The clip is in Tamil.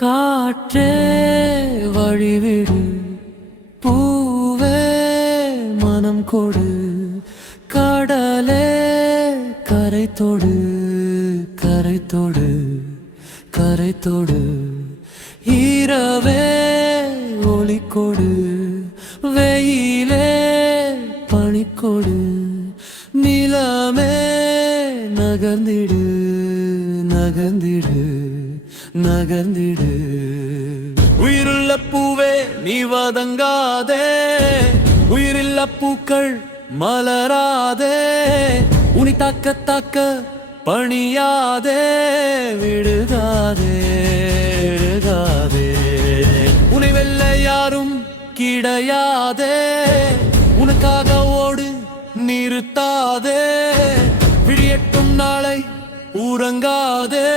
காற்றே வழிவிடு, பூவே மனம் கொடு, கடலே கரை தொடு, கரை தொடு, கரை தொடு, இரவே ஒளி கொடு, வெயிலே பனி கொடு, நிலமே நகர்ந்திடு, நகர்ந்திடு, நகர்ந்திடு. உயிருள்ள பூவே நீ வதங்காதே, உயிரில்ல பூக்கள் மலராதே, உனி தாக்க தாக்க பணியாதே, விடுகாதே, விடுகாதே. உன்னை வெல்ல யாரும் கிடையாதே, உனக்காக ஓடு நிறுத்தாதே, விடியட்டும் நாளை உறங்காதே,